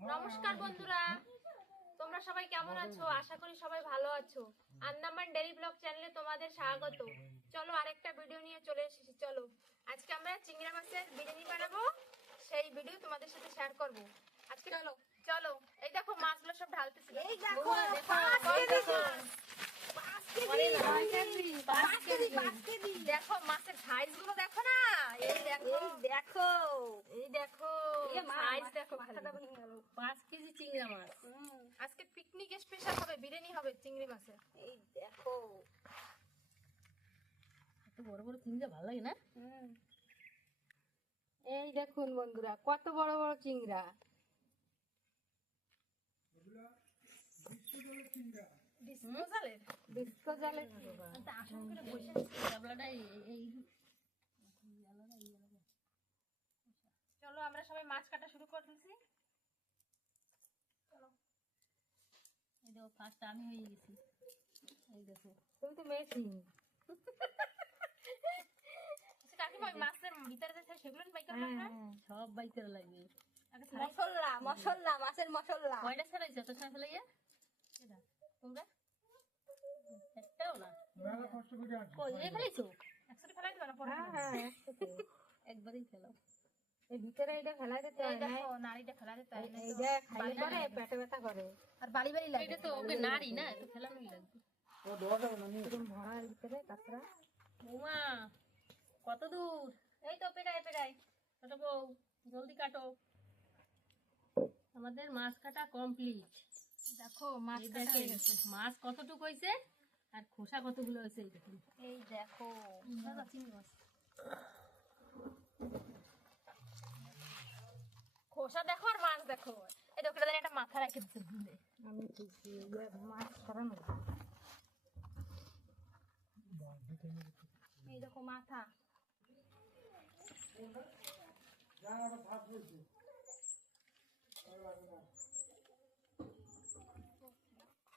নমস্কার বন্ধুরা, তোমরা সবাই কেমন আছো? আশা করি সবাই ভালো আছো। আন্দামান ডেইলি ব্লগ চ্যানেলে তোমাদের স্বাগত। চলো আরেকটা ভিডিও নিয়ে চলে এসেছি। চলো আজকে আমরা চিংড়ি মাছের বিরিয়ানি বানাবো, সেই ভিডিও তোমাদের সাথে শেয়ার করব। আজকে চলো চলো এই দেখো মাছগুলো সব ঢালতেছি। এই দেখো দেখো মাছের সাইজ গুলো দেখো না, এই দেখো দেখো এই দেখো সাইজ দেখো। 5 কেজি চিংড়া মাছ। আজকে পিকনিক স্পেশাল হবে, বিরিয়ানি হবে চিংড়ি মাছের। এই দেখো এত বড় বড় চিংড়া ভালো লাগে না? এই দেখুন বন্ধুরা কত বড় বড় চিংড়া। চলো আমরা সবাই মাছ কাটা শুরু করতেছি। এই দেখো ফার্স্ট আমি হয়ে গেছি। এই দেখো তুমি তো মেশিন। কাকিমা মাছের ভিতরে যে সেগুলো বাই করবে না? সব বাই করে লাগবে। মশলা মশলা মাছের মশলা কয়টা ছাড়াইছো তো ছাড়া ফেলাইয়া? তোমরা একটাও না কই রে ফেলাইছো? একসাথে ফেলাই দিবা না পরে? একবারই ফেলাও। এই ভিতরে এটা ফেলাই দিতে হয় না, নাড়িটা ফেলাই দিতে হয় না। এইটা খাইলে পরে পেটে ব্যথা করে আর বাড়ি বাড়ি লাগে। এটা তো ওকে নাড়ি না, তো ফেলানোই লাগবে। ও দোয়া যাবে না নি এরকম ভরার ভিতরে কাঁচরা। বৌমা কত দূর? এই তো পেড়াই পেড়াই। ছোট বউ জলদি কাটো। আমাদের মাছ কাটা কমপ্লিট। দেখো মাছ কাটা হয়ে গেছে। মাছ কতটুকু হয়েছে আর খোসা কতগুলো হয়েছে এই দেখুন। এই দেখো চিংড়ি মাছ খোসা দেখো আর মাছ দেখো। এই দেখো এটা একটা মাথা রেখে দিতে ভুলে আমি খুশি। মাছ সরানো এই দেখো মাথা।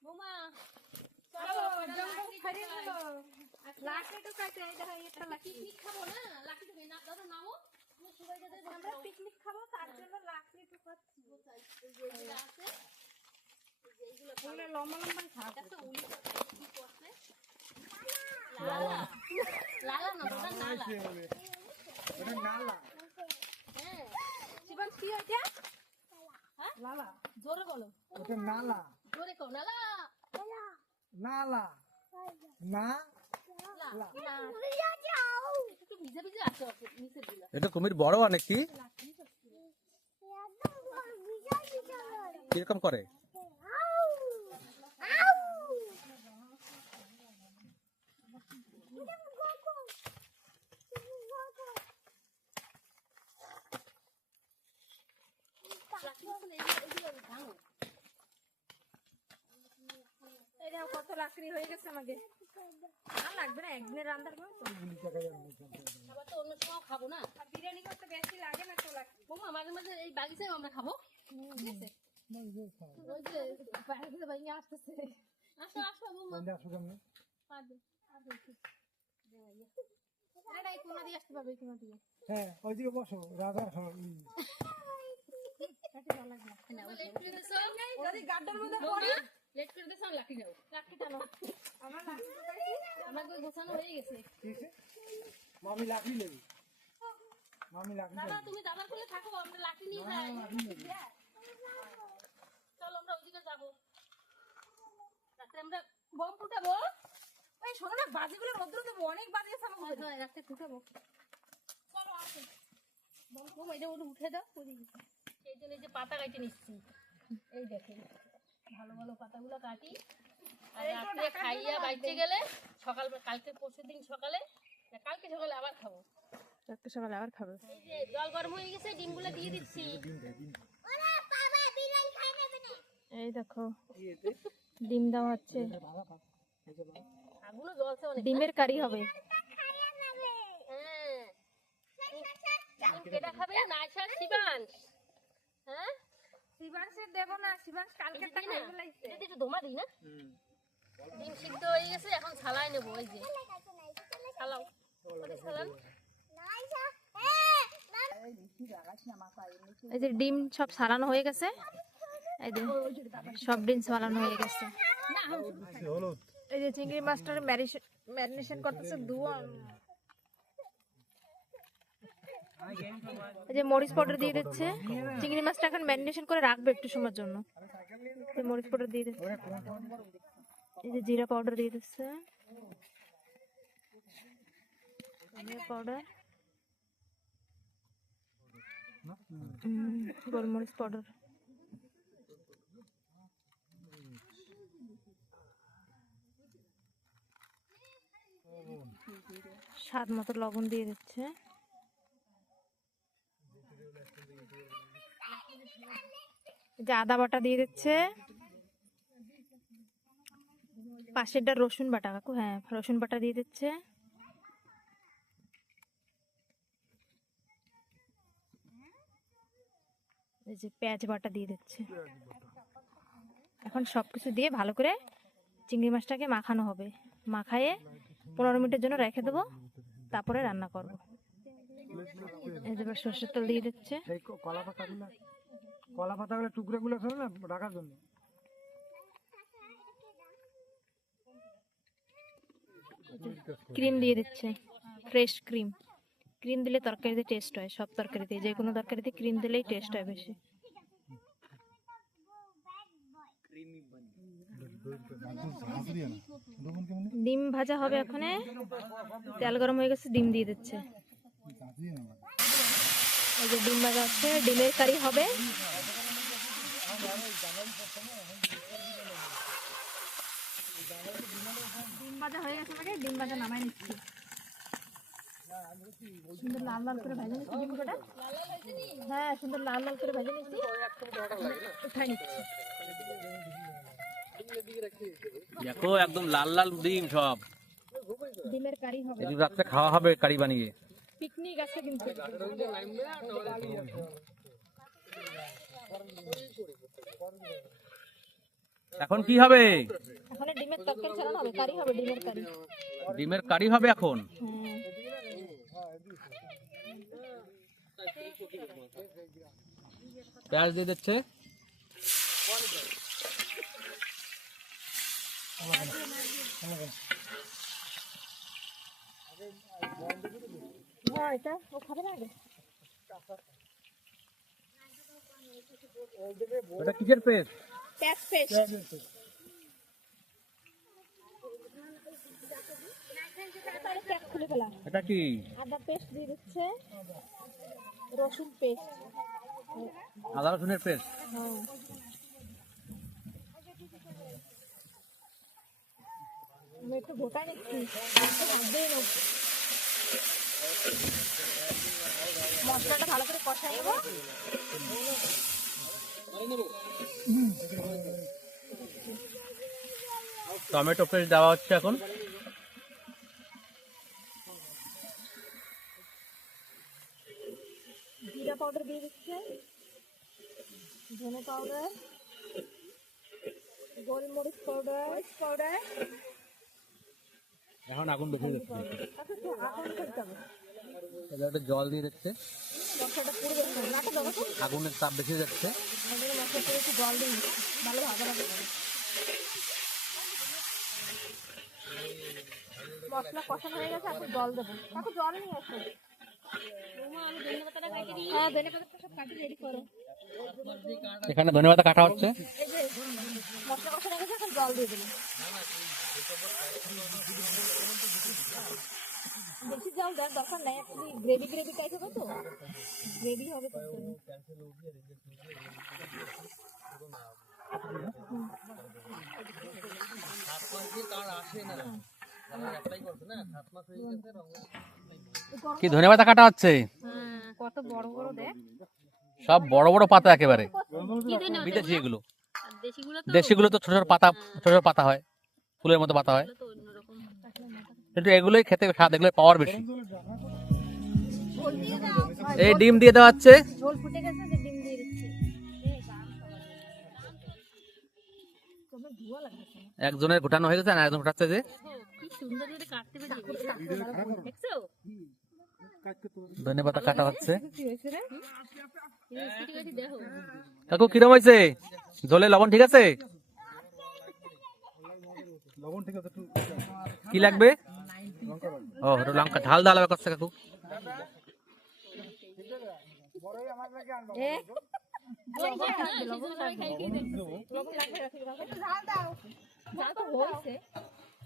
বৌমা চলো জঙ্গল ছাড়িয়ে দিলো। লাকড়ি তো কাটে। এই দেখো একটা লাকড়ি। পিকনিক খাবো না, লাঠি তো না দাদা নাও। তুমি সবাই যাতে আমরা পিকনিক খাবো তার জন্য লাকড়ি তো কাটছি। এই যে এগুলো আছে, এই যে এগুলো এগুলো লম্বা লম্বা থাক। একটা উলি কি করছে? লালা লালা না দাদা নালা। এটা নালা। হ্যাঁ জীবন কি হইছে? হ্যাঁ লালা জোরে বলো, এটা নালা। জোরে কও নালা। নালা না না একটু ভিজে ভিজে আছে নিচের গুলো। এটা কুমির বড় অনেক কি কিরকম করে? এই দেখো কত লাকড়ি হয়ে গেছে আমাদের। আর লাগবে না, একদিনের রান্নার পর তো। খাবার তো অন্য সময় খাবো না। আর বিরিয়ানি করতে বেশি লাগে না তো লাকড়ি। বৌমা মাঝে মাঝে এই বাগিচায় আমরা খাবো। ঠিক আছে ওই যে বাইরে বাইরে আসতেছে। আসো আসো বৌমা পারবে। আরে এই কোনা দিয়ে আসতে পারবে, কোনা দিয়ে। হ্যাঁ ওইদিকে বসো রাজা কাটে ভালো লাগে না। না লেট করে দিছো যদি গাড্ডার মধ্যে বৌমা লেট করে দিছো লাঠি দাও। লাকড়ি টানো। আমরা লাকড়ি তো কাটি। আমাকে গোছানো হয়ে গেছে। মামি লাকড়ি নেবে। মামি লাকড়ি দাদা তুমি দাদার কোলে থাকো, আমরা লাঠি নিয়ে যাই। চলো আমরা ওইদিকে যাবো। রাত্রে আমরা বম ফুটাবো। ওই শোনো না, বাজিগুলো রোদ্র দেবো, অনেক বাজি আছে আমার ঘরে। রাত্রে ফুটাবো। চলো আসো। বৌমা এটা ওটা উঠে দাও। সেই জন্য এই যে পাতা কাটি নিচ্ছি। এই দেখেন ভালো ভালো পাতাগুলো কাটি আর রাত্রে খাইয়া বাইচে গেলে সকাল কালকে পরশু দিন সকালে কালকে সকালে আবার খাবো। একটা সকালে আবার খাবে। এই যে জল গরম হয়ে গেছে, ডিমগুলো দিয়ে দিচ্ছি। এই দেখো ডিম দেওয়া হচ্ছে। আগুনও জ্বলছে অনেক। ডিমের কারি হবে। হ্যাঁ ডিম কেটে খাবে নাইশা শিবাংশ। হ্যাঁ শিবাংশের দেবো না, শিবাংশ কালকে এটা একটু ধোমা দিই না। ডিম সিদ্ধ হয়ে গেছে, এখন ছালাই নেবো। ওই যে ছালাও ছালান। এই যে ডিম সব সারানো হয়ে গেছে, এই যে সব ড্রিঙ্কস বানানো হয়ে গেছে। এই যে চিংড়ি মাছটার ম্যারিনেশন করতেছে ধোয়া। এই যে মরিচ পাউডার দিয়ে দিচ্ছে। চিংড়ি মাছটা এখন ম্যারিনেশন করে রাখবে একটু সময়ের জন্য। এই মরিচ পাউডার দিয়ে দিচ্ছে। এই যে জিরা পাউডার দিয়ে দিচ্ছে, ধনিয়া পাউডার, গোলমরিচ পাউডার, স্বাদ মতো লবণ দিয়ে দিচ্ছে। যে আদা বাটা দিয়ে দিচ্ছে, পাশেরটা রসুন বাটা কাকু, হ্যাঁ রসুন বাটা দিয়ে দিচ্ছে। এই যে পেঁয়াজ বাটা দিয়ে দিচ্ছে। এখন সবকিছু দিয়ে ভালো করে চিংড়ি মাছটাকে মাখানো হবে। মাখায়ে 15 মিনিটের জন্য রেখে দেবো, তারপরে রান্না করবো। এই যে সর্ষের তেল দিয়ে দিচ্ছে। এই কলা পাতাগুলো টুকরোগুলো ফেলে না রাখার জন্য। ক্রিম দিয়ে দিচ্ছে, ফ্রেশ ক্রিম। ক্রিম দিলে তরকারিতে টেস্ট হয়, সব তরকারিতে, যে কোনো তরকারিতে ক্রিম দিলেই টেস্ট হয় বেশি। ডিম ভাজা হবে এখানে, তেল গরম হয়ে গেছে, ডিম দিয়ে দিচ্ছে। এই যে ডিম ভাজা হচ্ছে, ডিমের কারি হবে। ডিম ভাজা হয়ে গেছে, মানে ডিম ভাজা নামাই নিচ্ছি। সুন্দর লাল লাল করে ভেজে নিচ্ছি ডিম কটা। হ্যাঁ সুন্দর লাল লাল করে ভেজে নিচ্ছি, উঠাই নিচ্ছি। দেখো একদম লাল লাল ডিম সব। ডিমের কারি হবে, এই রাত্রে খাওয়া হবে কারি বানিয়ে। পিকনিক আছে কিন্তু। এখন কি হবে? এখন ডিমের তরকারি চালানো হবে, কারি হবে, ডিমের কারি। ডিমের কারি হবে এখন। পেঁয়াজ দিয়ে দিচ্ছে। হ্যাঁ এটা ও খাবে না আগে। এটা কিসের পেস্ট? পেঁয়াজ পেস্ট। খুলে ফেলা। এটা কি? আদা পেস্ট দিয়ে দিচ্ছে, রসুন পেস্ট। আদা রসুনের পেস্ট। হ্যাঁ আমি একটু গোটা নিচ্ছি, হাত দিয়ে নেব। মশলাটা ভালো করে কষাই নেবো। টমেটো পেস্ট দেওয়া হচ্ছে এখন। জিরা পাউডার দিয়ে দিচ্ছে, ধনে পাউডার, গোলমরিচ পাউডার। এখন আগুন বেশি দিচ্ছে। আগুন করতে হবে, একটু জল দিয়ে দিচ্ছে। মশলাটা পুরো বেশি হবে, নাটা দেবো তো। আগুনের তাপ বেশি যাচ্ছে। মশলাটা একটু জল দিই, ভালো ভাজা ভাজা করে। মশলা কষানো হয়ে গেছে, এখন জল দেবো। এখন জল নিয়ে আসো। হ্যাঁ ধনে পাতাটা সব কাটি রেডি করো। এখানে ধনেপাতা কাটা হচ্ছে। এই যে মশলা কষানো হয়ে গেছে, এখন জল দিয়ে দেবো। বেশি জল দেওয়ার দরকার নাই, অ্যাকচুয়ালি গ্রেভি টাইপ হবে তো, গ্রেভি হবে তো। কি ধনেপাতা কাটা হচ্ছে? কত বড় বড় দেখ, সব বড় বড় পাতা একেবারে। বিদেশি এগুলো, দেশিগুলো তো ছোট ছোট পাতা, ছোট ছোট পাতা হয়, ফুলের মতো পাতা হয়। কিন্তু এগুলোই খেতে স্বাদ, এগুলোই পাওয়ার বেশি। এই ডিম দিয়ে দেওয়া হচ্ছে। ঝোল ফুটে গেছে, যে ডিম দিয়ে দিচ্ছি। তোমার ধোয়া লাগছে। একজনের ঘোটানো হয়ে গেছে, আর একজন ঘোটাচ্ছে যে। কি সুন্দর করে কাটতে পেরেছি, দেখছো? ধনেপাতা কাটা হচ্ছে। কি হয়েছে রে? দেখো কাকু কিরম হয়েছে? ঝোলে লবণ ঠিক আছে? লবণ ঠিক আছে, একটু কি লাগবে? লঙ্কা বাটা। ও একটু লঙ্কা ঝাল ঝাল হবে করছে কাকু।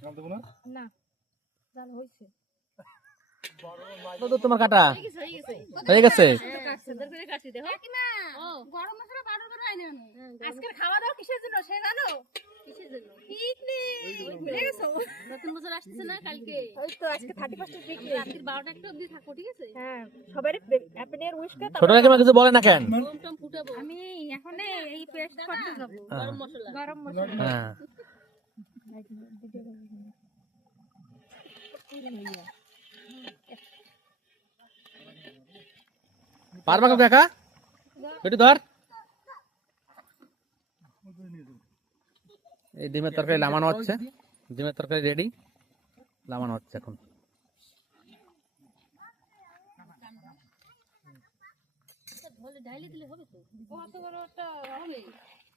জাল দেবো না? কতদূর তোমার কাটা হয়ে গেছে? গরম মশলা পাউডার করে আইনে আনো। আজকের খাওয়া দাওয়া কিসের জন্য সে জানো? কিসের জন্য? পিকনিক। ভুলে গেছো? নতুন বছর আসছে না কালকে? ওই তো আজকে 31st পিকনিক। রাত্রির 12টা একটা অবধি থাকো, ঠিক আছে? হ্যাঁ, সবারই হ্যাপি নিউ ইয়ার উইশ করে ছোট কাকিমা কিছু বলে না কেন? বোম টম ফুটাবো। আমি এখন এই পেস্ট করতে যাব। গরম মশলা। গরম মশলা। হ্যাঁ পারবা কাকু একা? একটু ধর। এই ডিমের তরকারি নামানো হচ্ছে, ডিমের তরকারি রেডি, নামানো হচ্ছে এখন। ঢলে ঢাইলে দিলে হবে তো। কত বড় একটা হবে।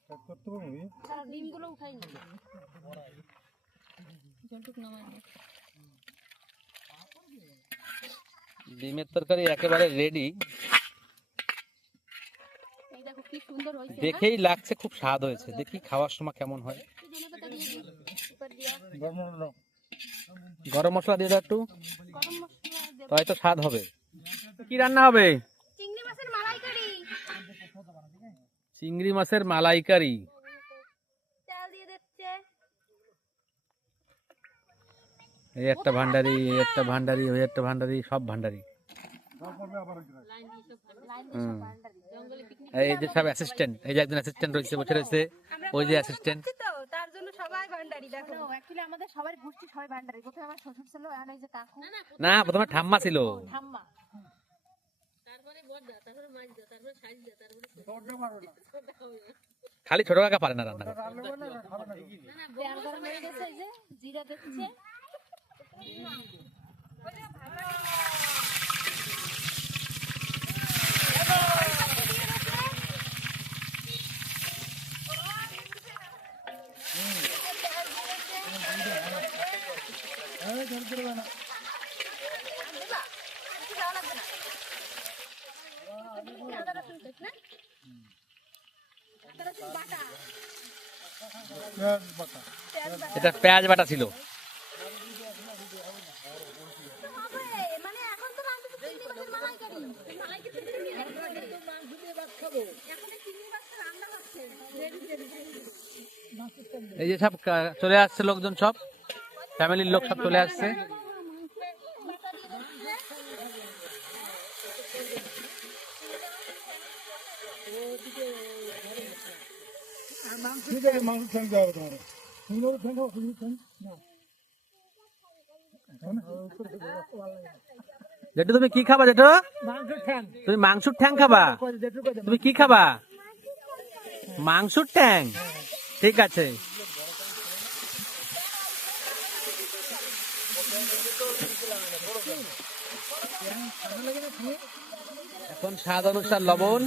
কাট করতে পারবো নাকি? সারা ডিমগুলো উঠাই না। জলটুকু নামাই না। ডিমের তরকারি একেবারে রেডি, এই দেখো কি সুন্দর হয়েছে না? দেখেই লাগছে খুব স্বাদ হয়েছে। দেখি খাওয়ার সময় কেমন হয়। ধনেপাতা দিয়ে দিই উপর দিয়া। গরম মশলা দাও। গরম মশলা দিয়ে দাও একটু, গরম মশলা দেব। হয়তো স্বাদ হবে। কি রান্না হবে? চিংড়ি মাছের মালাইকারি। চিংড়ি মাছের মালাইকারি। তেল দিয়ে দিচ্ছে। এই একটা ভান্ডারি, এই একটা ভান্ডারি, ওই একটা ভান্ডারি, সব ভান্ডারি। জল পড়বে আবার ওই জায়গায়। লাইন দিয়ে সব লাইন হুম। জঙ্গলে পিকনিক এই যে সব অ্যাসিস্ট্যান্ট, এই যে একজন অ্যাসিস্ট্যান্ট রয়েছে, বসে রয়েছে, ওই যে অ্যাসিস্ট্যান্ট। তো তার জন্য সবাই ভান্ডারি দেখো। অ্যাকচুয়ালি আমাদের সবার গোষ্ঠী সবাই ভান্ডারি। প্রথমে আমার শ্বশুর ছিল, এখন এই যে কাকু, না প্রথমে ঠাম্মা ছিল। ঠাম্মা। তারপরে বড়দা, তারপরে মাঝদা, তারপরে সাইজদা, তারপরে জলটা পারবে না। খালি ছোট কাকা পারে না রান্না করতে। রান্না করবে না, খাবে না। না না তেল গরম হয়ে গেছে, এই যে জিরা দিচ্ছে। এই জল পড়বে না। পেঁয়াজ বাটা। এটা পেঁয়াজ বাটা ছিল। মানে এখন তো রান্না চিংড়ি মাছের মালাইকারি। মালাইকারি চিংড়ি এখন চিংড়ি মাছের রান্না হচ্ছে। এই যে সব চলে আসছে লোকজন, সব ফ্যামিলির লোক সব চলে আসছে। ঠিক আছে, মাংস ঠ্যাং দেওয়া হবে তোমার। সুন্দর ঠ্যাং খাবো, সুন্দর ঠ্যাং? না। জেঠু তুমি কি খাবা? জেঠু মাংসের ঠ্যাং। তুমি মাংসুর ঠ্যাং খাবা? তুমি কি খাবা? মাংসুর ঠ্যাং, ঠিক আছে। এখন স্বাদ অনুসার লবণ,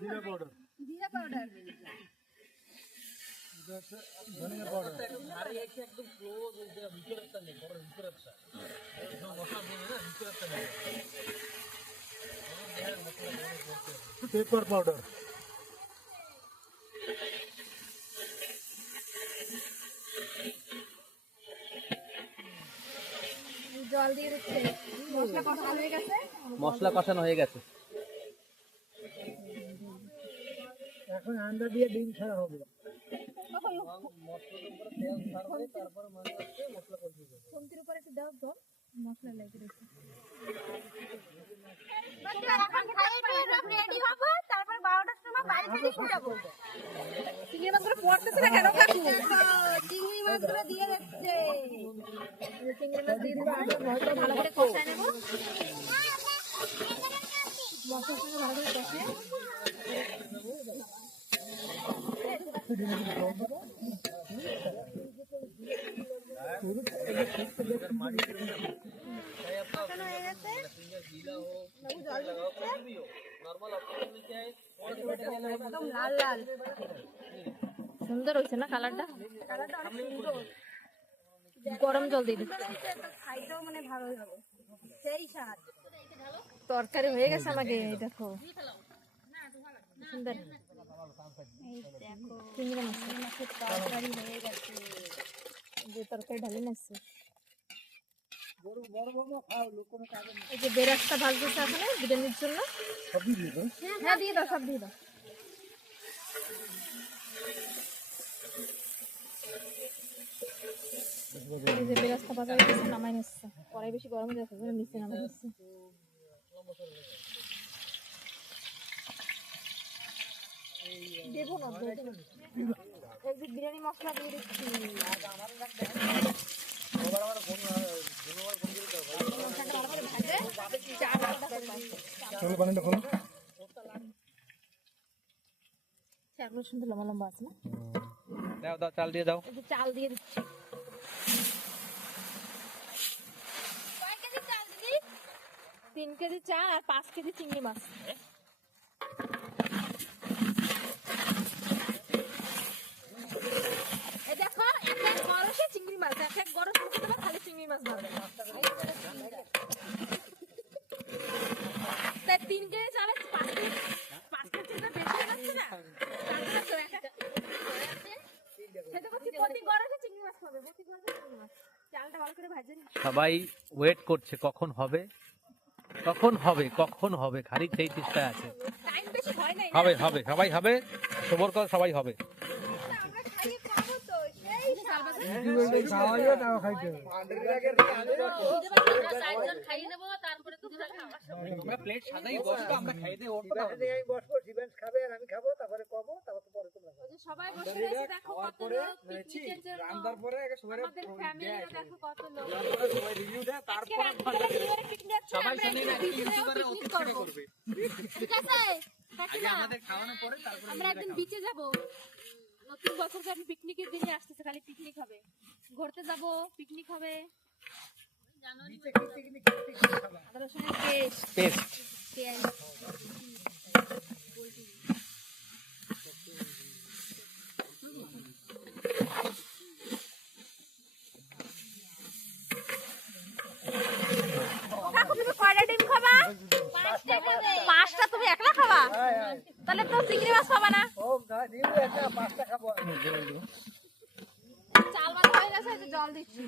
জিরা পাউডার। জিরা পাউডার। ধনিয়া পাউডার। Paper powder. জল দিয়ে দিচ্ছে। মশলা কষা হয়ে গেছে। মশলা কষানো হয়ে গেছে। এখন আন্ডা দিয়ে ডিম ছাড়া হবে। কমতির উপরে একটু দাও তো, মশলা লেগে গেছে। রেডি হবো, তারপর 12টার সময় বাড়ি ফিরে যাবো। চিংড়ি মাছগুলো পড়তেছে না কেন কাকু? চিংড়ি মাছগুলো দিয়ে দিচ্ছে। চিংড়ি মাছ দিয়ে দিবো, আমরা হয়তো ভালো করে কষায় নেবো। মশলার সঙ্গে ভালো করে কষিয়ে একদম লাল লাল সুন্দর হয়েছে না কালারটা? গরম জল দিয়ে দিচ্ছি, খাইতেও মানে ভালোই হবে, সেই স্বাদ। তরকারি হয়ে গেছে আমাকে, দেখো সুন্দর চিংড়ি মাছের তরকারি হয়ে গেছে, যে তরকারি ঢালি নাচ্ছে। এই যে বেরাস্তা ভাজতেছে এখন বিরিয়ানির জন্য। হ্যাঁ দিয়ে দাও, সব দিয়ে দাও। এই যে বেরাস্তা ভাজা হয়ে গেছে, নামাই নিচ্ছে। কড়াই বেশি গরম হয়ে যাচ্ছে, নিচে নামাই নিচ্ছে। দেবো না, এই যে বিরিয়ানি মশলা দিয়ে দিচ্ছি। চলো পানিটা খোলো। চালগুলো সুন্দর লম্বা লম্বা আছে না? দাও দাও, চাল দিয়ে দাও। এই যে চাল দিয়ে দিচ্ছি। 3 কেজি চাল আর 5 কেজি চিংড়ি মাছ। এই দেখো, এক এক গরসে চিংড়ি মাছ, এক এক গরস মুখে দেবে, খালি চিংড়ি মাছ ভাবে। তাই 3 কেজি চালে 5 কেজি তো বেশি হয়ে যাচ্ছে না? তারপরে তো সেটা করছি, প্রতি গরসে চিংড়ি মাছ খাবে, প্রতি গরসে চিংড়ি মাছ। চালটা ভালো করে ভাজে নি। সবাই ওয়েট করছে কখন হবে, কখন হবে, কখন হবে, খালি সেই চেষ্টায় আছে। টাইম বেশি হয় নাই। হবে হবে, সবাই হবে, সবর করে সবাই হবে। আমরা খাইয়ে খাবো তো, সেই চাল ভাজা। খাওয়াইও তাও খাইতে হবে। চারজন খাইয়ে নেবো, তারপরে তো দুজন খাবো। আমরা প্লেট সাজাই বসবো, আমরা খাইয়ে দিয়ে উঠবো। আমি বসবো, শিবেন খাবে আর আমি খাবো, তারপরে কবো, তারপরে পরে তোমরা খাবে। ওই যে সবাই বসে রয়েছে, দেখো কত লোক, পিকনিকের জন্য। রান্নার পরে সবাই আমাদের ফ্যামিলিও দেখো কত লোক। সবাই রিভিউ দেয়, আজকে রাত্রিবেলা পিকনিক হচ্ছে, সবাই আমরা শুনি না একদিন কি বিচে ইউটিউবাররা যাবো, অতি পিকনিক করবো। করবে। ঠিক আছে কাকিমা, আমাদের খাওয়ানোর পরে তারপরে আমরা একদিন বিচে যাব। নতুন বছরকে আমি পিকনিকের দিনে আসতেছে, খালি পিকনিক হবে, ঘুরতে যাব, পিকনিক হবে। আদা রসুনের পেস্ট, পেস্ট পেঁয়াজ। কাকু, তুমি কয়টা ডিম খাবা? 5টা। তুমি একলা খাবা? তাহলে তো চিংড়ি মাছ খাবা না। ও দিন একটা 5টা খাবো। চাল ভাজা হয়ে গেছে, এই যে জল দিচ্ছি,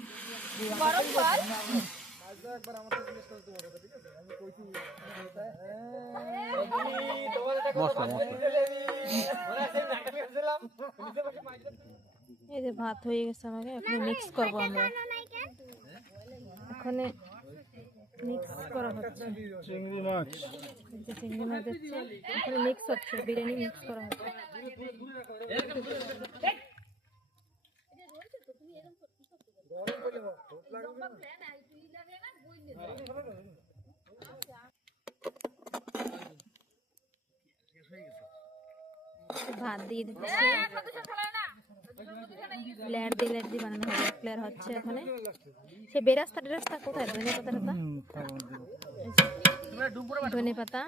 গরম জল। একবার আমাদের জিজ্ঞেস করতে হবে, ঠিক আছে? আমি কইছি এই যে ভাত হয়ে গেছে, আমাকে এখন মিক্স করবো আমরা। এখানে মিক্স করা হচ্ছে চিংড়ি মাছ, চিংড়ি মাছ দিচ্ছে, এখানে মিক্স হচ্ছে, বিরিয়ানি মিক্স করা হচ্ছে। ভাত দিয়ে দিচ্ছে, লেয়ার দিয়ে বানানো হবে, লেয়ার হচ্ছে এখানে। সে বেরাস্তা টেরাস্তা কোথায়? ধনে পাতা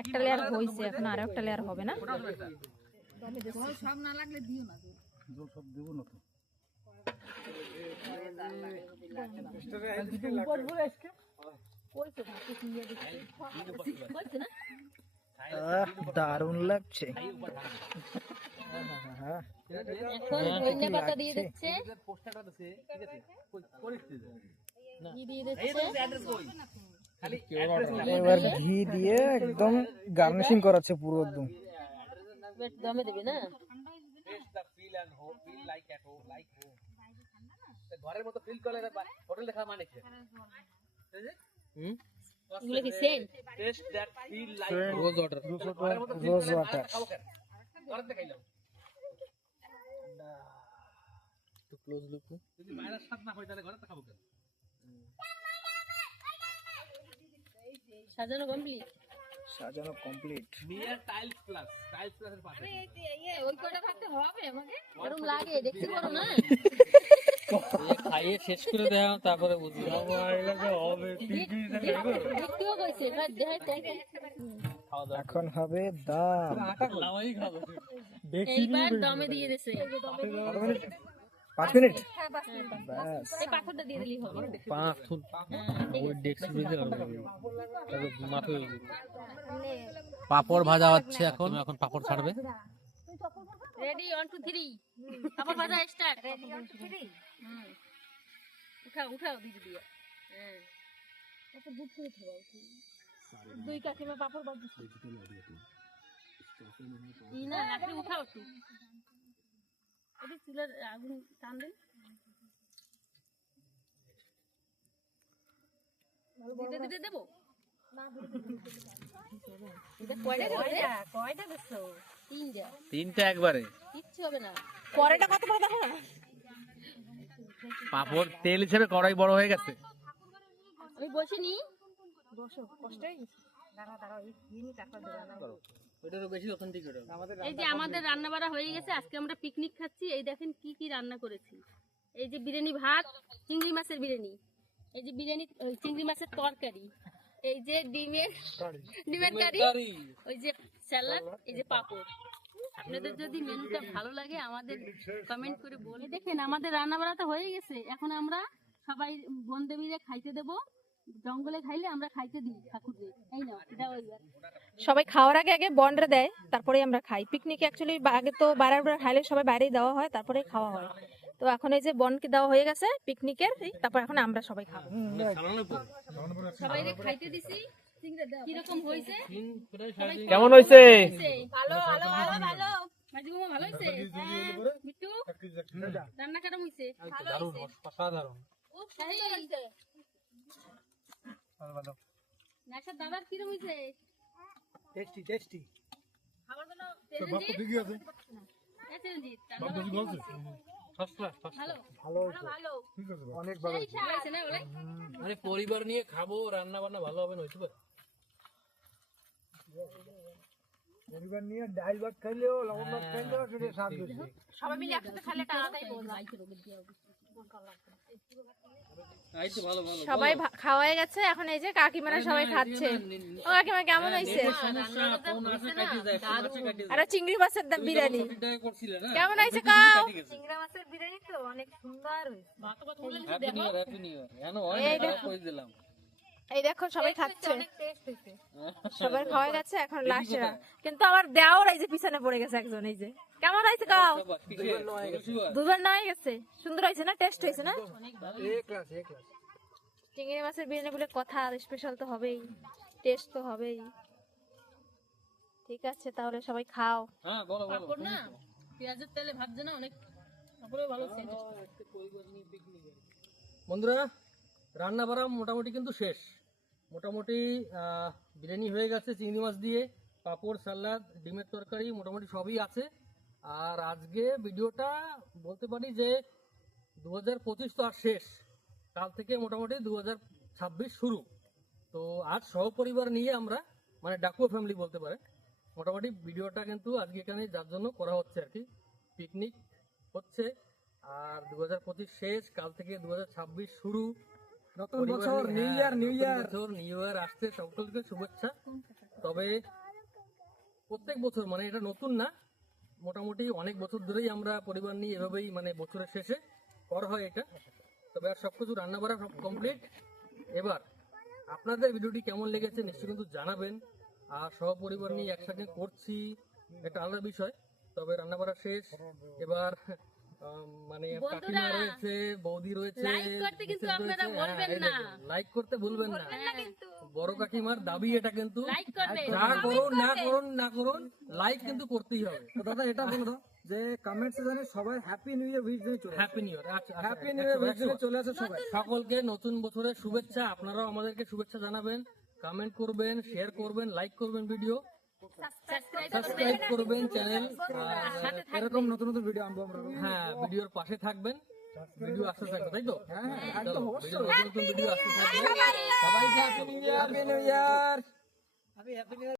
একটা লেয়ার হয়েছে, এখন আরো একটা লেয়ার হবে না? সব না লাগলে দিও না। সব দেবো না তো। দারুণ লাগছে। এখন ধনে পাতা দিয়ে দিচ্ছে, ঘি দিয়ে দিচ্ছে, এবার ঘি দিয়ে একদম গার্নিশিং করাচ্ছে পুরো একদম। দমে দিবি না? ঘরের মতো ফিল করলে হোটেল দেখা মানে কি? এগুলো কি scent? Taste that feel like rose water. Rose water খাবো কেন? ঘরে খাইলাম। তো ক্লোজ লুক যদি বাইরের স্বাদ না হয় তাহলে ঘরে খাবো কেন? সাজানো কমপ্লিট, সাজানো কমপ্লিট। মিয়ার টাইলস প্লাসের পাশে ওই কয়টা থাকতে হবে আমাকে? গরম লাগে, দেখতে পারো না? খাইয়ে শেষ করে দেওয়া তারপরে বুঝবি। একটুও কইছে এবার দেখাই দেখে এখন হবে দাম। এইবার দমে দিয়ে দিছে 5 মিনিট। এই পাথরটা দিয়ে দিলেই হবে। পাপড় ভাজা হচ্ছে এখন এখন পাপড় ছাড়বে। রেডি 1 2 3 আবার বাজা স্টার্ট। উঠাও দিদি দিয়ে। হ্যাঁ দুই কাকিমা পাপড় বাজছে। ই না লাকড়ি উঠাও একটু। এটি চুলের আগুন টান দেন। দিতে দেবো এটা কয়টা দিছো? তিনটা একবারে। কিচ্ছু হবে না। পরেটা কত বড় দেখো না। পাপড় তেল হিসেবে কড়াই বড় হয়ে গেছে। আমি বসিনি। বসো কষ্ট হয়ে গেছে। দাঁড়াও এই দিনই টাকা দেবে না। ওটারও বেশি অথেন্টিক ওটা। এই যে আমাদের রান্না বাড়া হয়ে গেছে, আজকে আমরা পিকনিক খাচ্ছি। এই দেখেন কি কি রান্না করেছি। এই যে বিরিয়ানি ভাত, চিংড়ি মাছের বিরিয়ানি, এই যে বিরিয়ানি চিংড়ি মাছের তরকারি, এই যে ডিমের কারি, ওই যে স্যালাড, এই যে পাপড়। আপনাদের যদি মেনুটা ভালো লাগে আমাদের কমেন্ট করে বলে। দেখেন আমাদের রান্না বাড়াটা হয়ে গেছে, এখন আমরা সবাই বনদেবীরা খাইতে দেব। জঙ্গলে খাইলে আমরা খাইতে দিই ঠাকুরদের। এই নাও দাও এবার। সবাই খাওয়ার আগে আগে বন্ডরে দেয়, তারপরে আমরা খাই। পিকনিকে অ্যাকচুয়ালি আগে তো বাড়ার খাইলে সবাই বাইরেই দেওয়া হয়, তারপরে খাওয়া হয়। তো এখন এই যে বনকে দেওয়া হয়ে গেছে পিকনিকের, তারপর এখন আমরা সবাই খাবো। সবাই খাইতে দিছি। কিরকম হয়েছে? কেমন হয়েছে? ভালো ভালো ভালো ভালো মাঝি মামা ভালো হয়েছে? মিট্টু রান্না কেমন হয়েছে? ভালো হয়েছে। নাশার দাদার কিরকম হয়েছে? Tasty tasty. আমার জন্য চিরঞ্জিত ভালো ভালো ভালো অনেক ভালো। হয়েছে না বলে? মানে পরিবার নিয়ে খাবো, রান্না বান্না ভালো হবে না হইতে পারে। পরিবার নিয়ে ডাল ভাত খাইলেও লবণ ভাত খাইলেও সেটা স্বাদ বেশি। সবাই মিলে একসাথে খেলে তাড়াতাড়ি বলবো। সবাই খাওয়া হয়ে গেছে, এখন এই যে কাকিমারা সবাই খাচ্ছে। ও কাকিমা কেমন হয়েছে? আর চিংড়ি মাছের বিরিয়ানি কেমন হয়েছে? কাও চিংড়ি মাছের বিরিয়ানি তো অনেক সুন্দর হয়েছে। এই দেখো সবাই খাচ্ছে, সবাই খাওয়া গেছে, এখন লাস্টেরা। কিন্তু আমার দেওয়ার এই যে পিছনে পড়ে গেছে একজন। এই যে কেমন হয়েছে? কাও দুবার না হয়ে গেছে। সুন্দর হয়েছে না? টেস্ট হয়েছে না? চিংড়ি মাছের বিরিয়ানি বলে কথা, স্পেশাল তো হবেই, টেস্ট তো হবেই। ঠিক আছে তাহলে সবাই খাও। পাপড় না পেঁয়াজের তেলে ভাজছে না, অনেক তারপরে ভালো সেন্ট। বন্ধুরা রান্না বাড়া মোটামুটি কিন্তু শেষ। মোটামুটি বিরিয়ানি হয়ে গেছে চিংড়ি মাছ দিয়ে, পাঁপড়, সালাদ, ডিমের তরকারি মোটামুটি সবই আছে। আর আজকে ভিডিওটা বলতে পারি যে 2025 তো আর শেষ, কাল থেকে মোটামুটি 2026 শুরু। তো আজ সহপরিবার নিয়ে আমরা, মানে ডাকুয়া ফ্যামিলি বলতে পারে, মোটামুটি ভিডিওটা কিন্তু আজকে এখানে যার জন্য করা হচ্ছে আর কি। পিকনিক হচ্ছে আর 2025 শেষ, কাল থেকে 2026 শুরু। নতুন বছর, new year, new year, new year আসছে, সকলকে শুভেচ্ছা। তবে প্রত্যেক বছর, মানে এটা নতুন না, মোটামুটি অনেক বছর ধরেই আমরা পরিবার নিয়ে এভাবেই, মানে বছরের শেষে করা হয় এটা। তবে আর সবকিছু রান্না বাড়া সব কমপ্লিট। এবার আপনাদের ভিডিওটি কেমন লেগেছে নিশ্চয়ই কিন্তু জানাবেন। আর সহপরিবার নিয়ে একসাথে করছি, একটা আলাদা বিষয়। তবে রান্না বাড়া শেষ, এবার মানে কাকিমা রয়েছে, বৌদি রয়েছে, লাইক করতে ভুলবেন না। বড় কাকিমার দাবি এটা, কিন্তু যা করুন না করুন লাইক কিন্তু করতেই হবে। তো দাদা এটা বলে দাও যে কমেন্ট সেকশনে সবাই হ্যাপি নিউ ইয়ার উইশ দিয়ে চলে আসে। Happy new year. আচ্ছা হ্যাপি নিউ ইয়ার উইশ দিয়ে চলে আসে সবাই। সকলকে নতুন বছরের শুভেচ্ছা। আপনারাও আমাদেরকে শুভেচ্ছা জানাবেন, কমেন্ট করবেন, শেয়ার করবেন, লাইক করবেন, ভিডিও সাবস্ক্রাইব করবেন চ্যানেল। এরকম নতুন নতুন ভিডিও আনবো আমরা। হ্যাঁ, ভিডিওর পাশে থাকবেন, ভিডিও আসতে থাকবে, তাই তো? হ্যাঁ চলো, একদম অবশ্যই। নতুন নতুন ভিডিও আসতে থাকবে। সবাইকে happy new year. Happy new year.